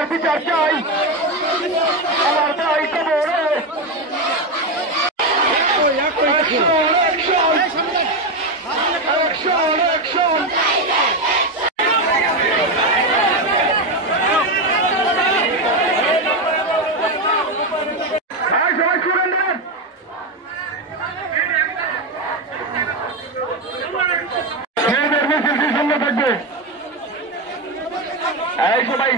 আমার বিচার চাই, আমার ভাই কবরে থাকবে। এই সবাই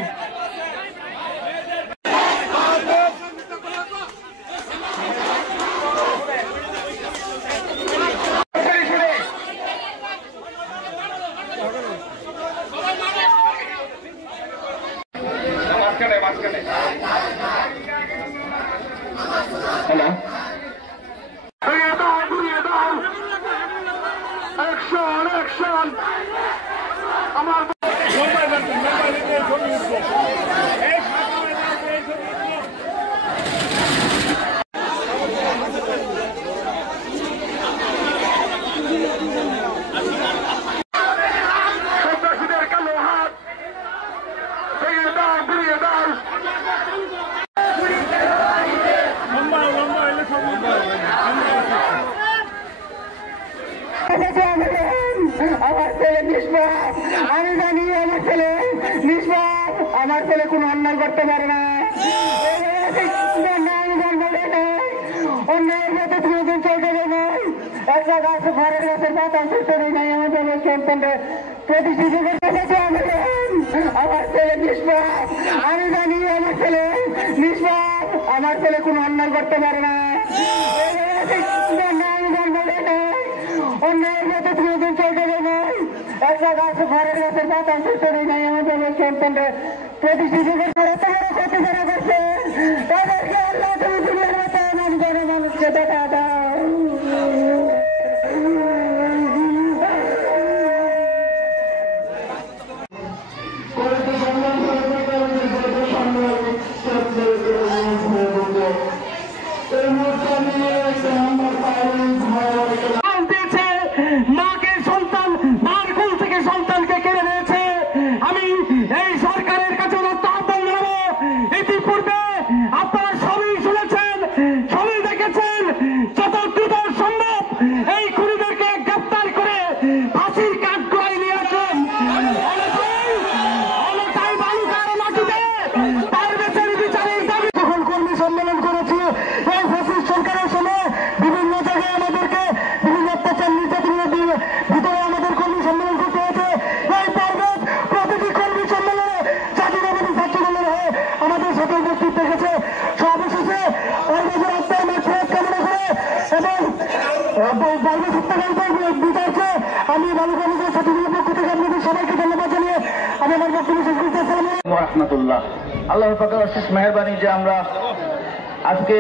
মাঝখানে হ্যালো অ্যাকশন অ্যাকশন আমার সন্ত্রাসীদের কালো হাত ভেঙে দাও, ঘুরিয়ে দাও। আমার ছেলে নিষ্পাপ, আমি জানি আমার ছেলে নিষ্পাপ, আমার ছেলে কোনো অন্যায় করতে পারে না। অন্যায়ের মতো কোনোদিন চলতে দেবে। একটা গাছ ঘরের গাছের পাতা সুস্থ নেই, আমাদের সন্তানরা প্রতিষ্ঠিত করতে চাইছে। আমার ছেলে নিষ্পাপ, আমি জানি আমার ছেলে নিষ্পাপ, আমার ছেলে কোনো অন্যায় করতে পারে না। অন্যায়ের মতো কোনোদিন চলতে দেবে। একটা গাছ ঘরের গাছের পাতা সুস্থ নেই, আমাদের সন্তানরা প্রতিষ্ঠিত করতে ক্ষতি করা করছে। তাদেরকে আল্লাহ তুমি দুনিয়ার মতো মানুষকে দেখা দাও। মাকে সন্তান মার কোল থেকে সন্তানকে কেড়ে নিয়েছে। আমি এই সরকারের কাছে আহ্বান জানাবো, ইতিপূর্বে আপনারা সবই শুনেছেন, সবই দেখেছেন, যত দ্রুত সম্ভব এই খুনিদেরকে গ্রেপ্তার করে ফাঁসির কাঠ গড়াই নিয়ে আসেন। অনেকটাই বালুকার মাটিতে পারভেজের বিচারের দাবি যখন কর্মী সম্মেলন করেছি এই ফ্যাসিস্ট সরকারের সময় বিভিন্ন জায়গায় আমাদেরকে বিভিন্ন অত্যাচার নির্যাতনের ভিতরে আমাদের কর্মী সম্মেলন করতে হয়েছে। এই পারভেজ প্রতিটি কর্মী সম্মেলনে জাতীয়তাবাদী ছাত্রদলের হয়ে আমাদের সাথে উপস্থিত থেকেছে। সর্বশেষে পারভেজের আত্মায় মাঠ কামনা করে এবং পারভেজ হত্যাকাণ্ডের বিচারকে আমি বালুকাবাজার ছাত্রদলের পক্ষ থেকে আপনাদের সবাইকে ধন্যবাদ জানিয়ে আমি আমার বক্তব্য শেষ করতে আসসালামু আলাইকুম ওয়া রাহমাতুল্লাহ। আল্লাহ পাকের অশেষ মেহেরবানি যে আমরা আজকে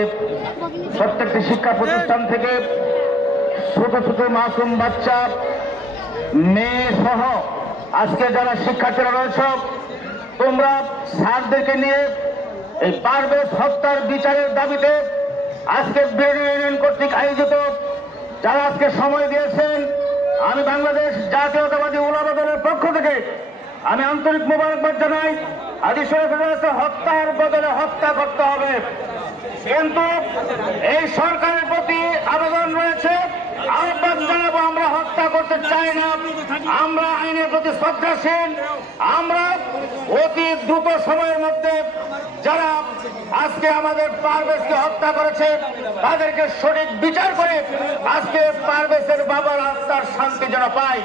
প্রত্যেকটি শিক্ষা প্রতিষ্ঠান থেকে ছোট ছোট মাসুম বাচ্চা মেয়ে সহ আজকে যারা শিক্ষার্থীরা রয়েছে, তোমরা স্যারদেরকে নিয়ে এই পারভেজ হত্যার বিচারের দাবিতে আজকে বিরোধী ইউনিয়ন কর্তৃক আয়োজিত যারা আজকে সময় দিয়েছেন, আমি বাংলাদেশ জাতীয়তাবাদী উলামা দলের পক্ষ থেকে আমি আন্তরিক মোবারকবাদ জানাই। আদি শরীফ হত্যার বদলে হত্যা করতে হবে, কিন্তু এই সরকারের প্রতি আবেদন রয়েছে, আহ্বান জানাবো, আমরা হত্যা করতে চাই না, আমরা আইনের প্রতি শ্রদ্ধাশীল। আমরা অতি দ্রুত সময়ের মধ্যে যারা আজকে আমাদের পারভেজকে হত্যা করেছে তাদেরকে সঠিক বিচার করে আজকে পারভেজের বাবার আত্মার শান্তি যেন পায়।